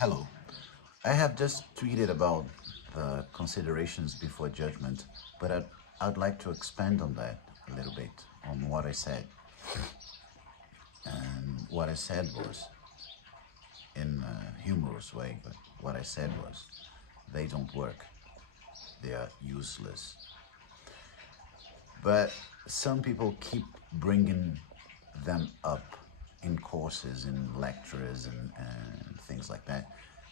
Hello. I have just tweeted about the considerations before judgment, but I'd like to expand on that a little bit, on what I said. And what I said was, in a humorous way, but what I said was, they don't work. They are useless. But some people keep bringing them up in courses, in lectures, and things like that.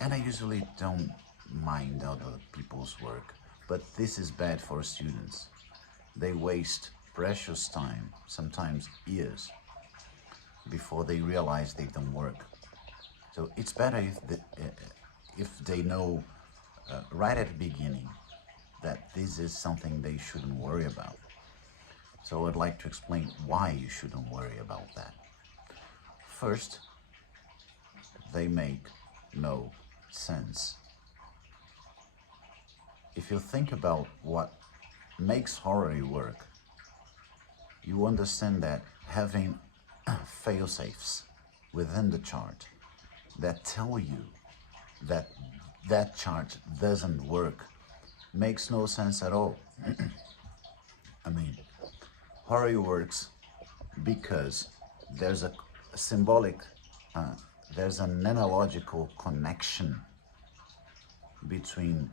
And I usually don't mind other people's work, but this is bad for students. They waste precious time, sometimes years, before they realize they don't work. So it's better if they know right at the beginning that this is something they shouldn't worry about. So I'd like to explain why you shouldn't worry about that. First, they make no sense. If you think about what makes horror work, you understand that having fail-safes within the chart that tell you that that chart doesn't work makes no sense at all. I mean, horror works because there's a symbolic, uh, there's an analogical connection between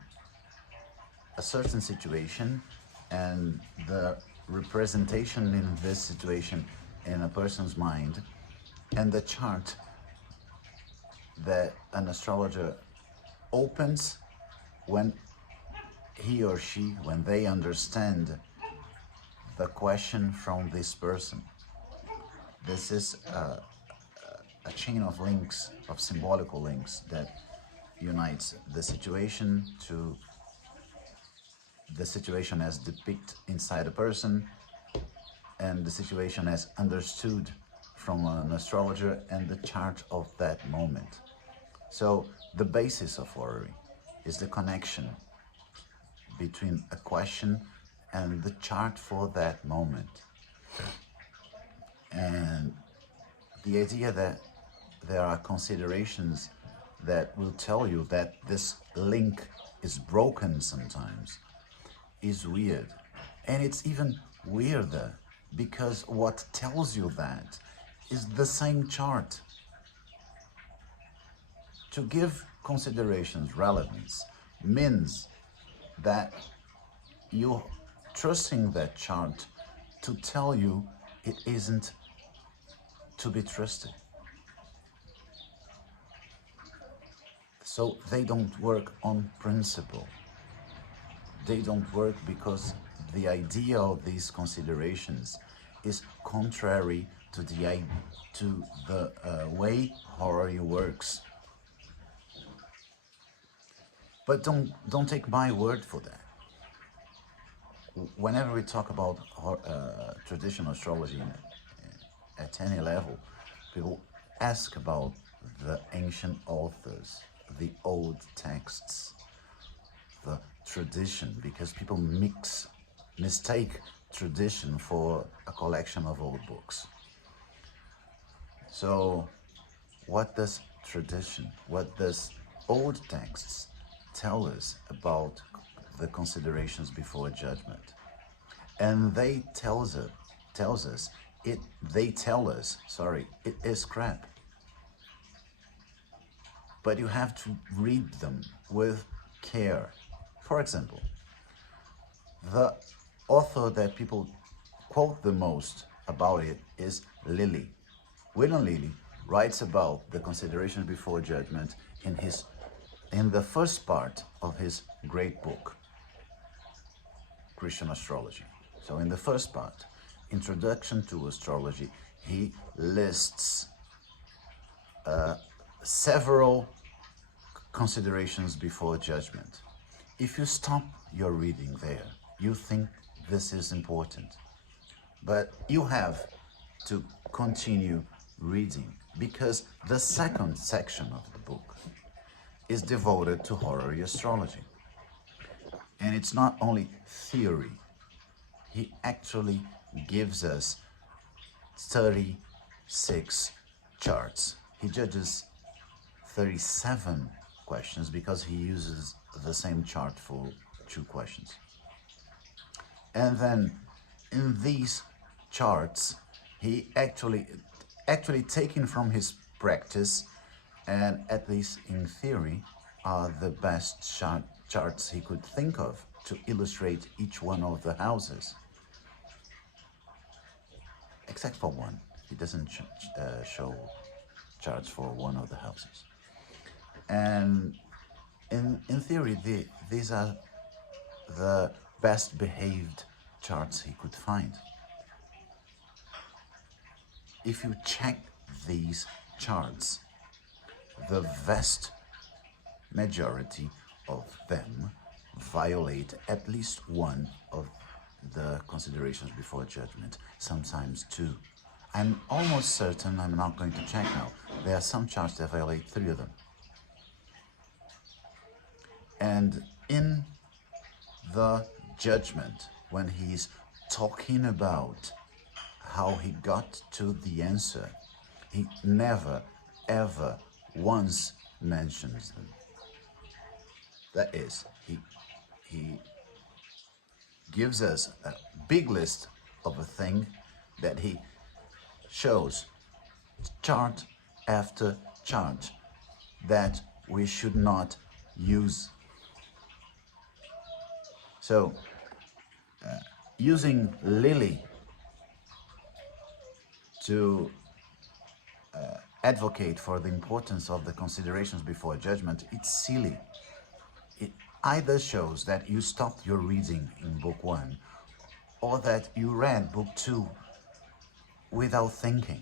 a certain situation and the representation in this situation in a person's mind and the chart that an astrologer opens when he or she, when they understand the question from this person. This is a chain of links, of symbolical links that unites the situation to the situation as depicted inside a person and the situation as understood from an astrologer and the chart of that moment. So the basis of orrery is the connection between a question and the chart for that moment. And the idea that there are considerations that will tell you that this link is broken sometimes is weird. And it's even weirder because what tells you that is the same chart. To give considerations relevance means that you're trusting that chart to tell you it isn't to be trusted. So they don't work on principle. They don't work because the idea of these considerations is contrary to the way horror works. But don't take my word for that. Whenever we talk about traditional astrology at any level, people ask about the ancient authors, the old texts, the tradition, because people mistake tradition for a collection of old books. So what does tradition, what does old texts tell us about the considerations before judgment? And they tell us it is crap. But you have to read them with care. For example, the author that people quote the most about it is Lilly. William Lilly writes about the considerations before judgment in the first part of his great book, Christian Astrology. So in the first part, Introduction to Astrology, he lists several considerations before judgment. If you stop your reading there, you think this is important. But you have to continue reading because the second section of the book is devoted to horary astrology. And it's not only theory. He actually gives us 36 charts. He judges 37 questions because he uses the same chart for 2 questions. And then in these charts, he actually taken from his practice, and at least in theory, are the best charts he could think of to illustrate each one of the houses. Except for one. He doesn't show charts for one of the houses. And in theory, these are the best behaved charts he could find. If you check these charts, the vast majority of them violate at least one of the considerations before judgment, sometimes 2. I'm almost certain, I'm not going to check now, there are some charts that violate 3 of them. And in the judgment, when he's talking about how he got to the answer, he never, ever once mentions them. That is, he gives us a big list of a thing that he shows chart after chart that we should not use. So, using Lilly to advocate for the importance of the considerations before judgment, it's silly. It either shows that you stopped your reading in book 1 or that you read book 2 without thinking.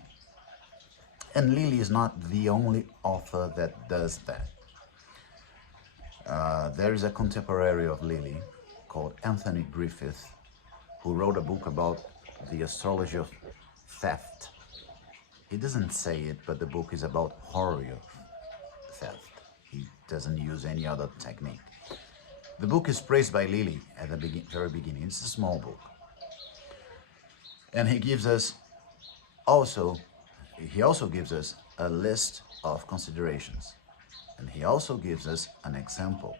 And Lilly is not the only author that does that. There is a contemporary of Lilly called Anthony Griffith, who wrote a book about the astrology of theft. He doesn't say it, but the book is about horror of theft. He doesn't use any other technique. The book is praised by Lilly at the very beginning. It's a small book. And he also gives us a list of considerations. And he also gives us an example.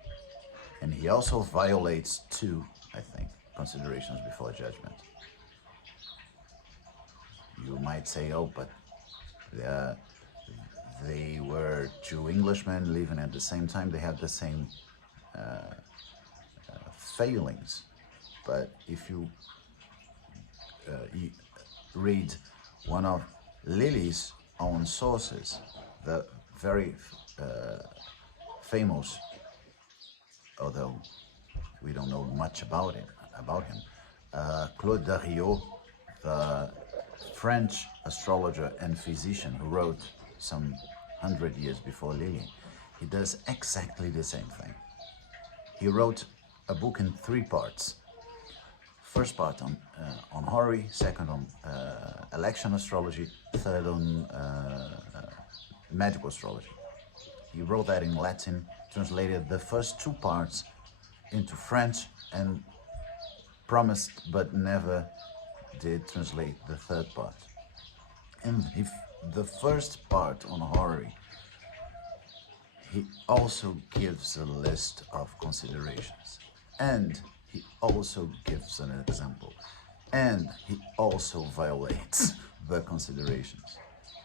And he also violates 2, I think, considerations before judgment. You might say, oh, but they were 2 Englishmen living at the same time. They had the same failings. But if you read one of Lilly's own sources, the very famous, although we don't know much about him, Claude Darieux, the French astrologer and physician who wrote some 100 years before Lilly, he does exactly the same thing. He wrote a book in 3 parts. First part on horary, second on election astrology, third on medical astrology. He wrote that in Latin, translated the first 2 parts into French, and promised but never did translate the 3rd part. And if the first part on horary, he also gives a list of considerations, and he also gives an example, and he also violates the considerations.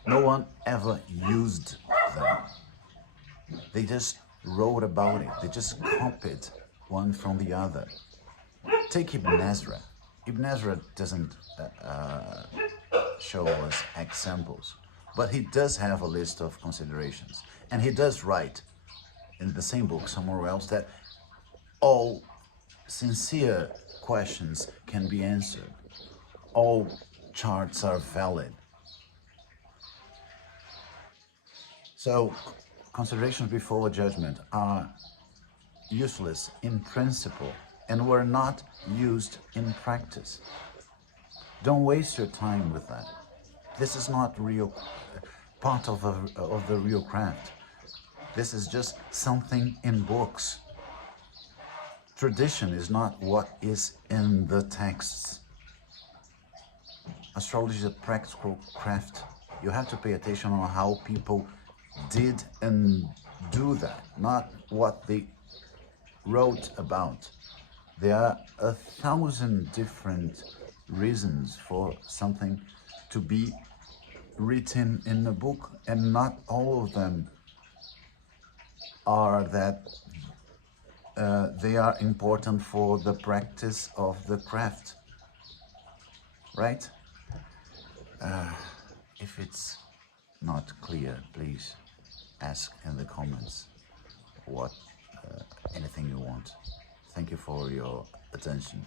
No one ever used them. They just wrote about it. They just copied one from the other. Take Ibn Ezra. Ibn Ezra doesn't show us examples, but he does have a list of considerations. And he does write in the same book somewhere else that all sincere questions can be answered. All charts are valid. So, considerations before judgment are useless in principle and were not used in practice. Don't waste your time with that. This is not real part of the real craft. This is just something in books. Tradition is not what is in the texts. Astrology is a practical craft. You have to pay attention on how people did and do that, not what they wrote about. There are 1,000 different reasons for something to be written in a book, and not all of them are that they are important for the practice of the craft, right? If it's not clear, please ask in the comments what anything you want. Thank you for your attention.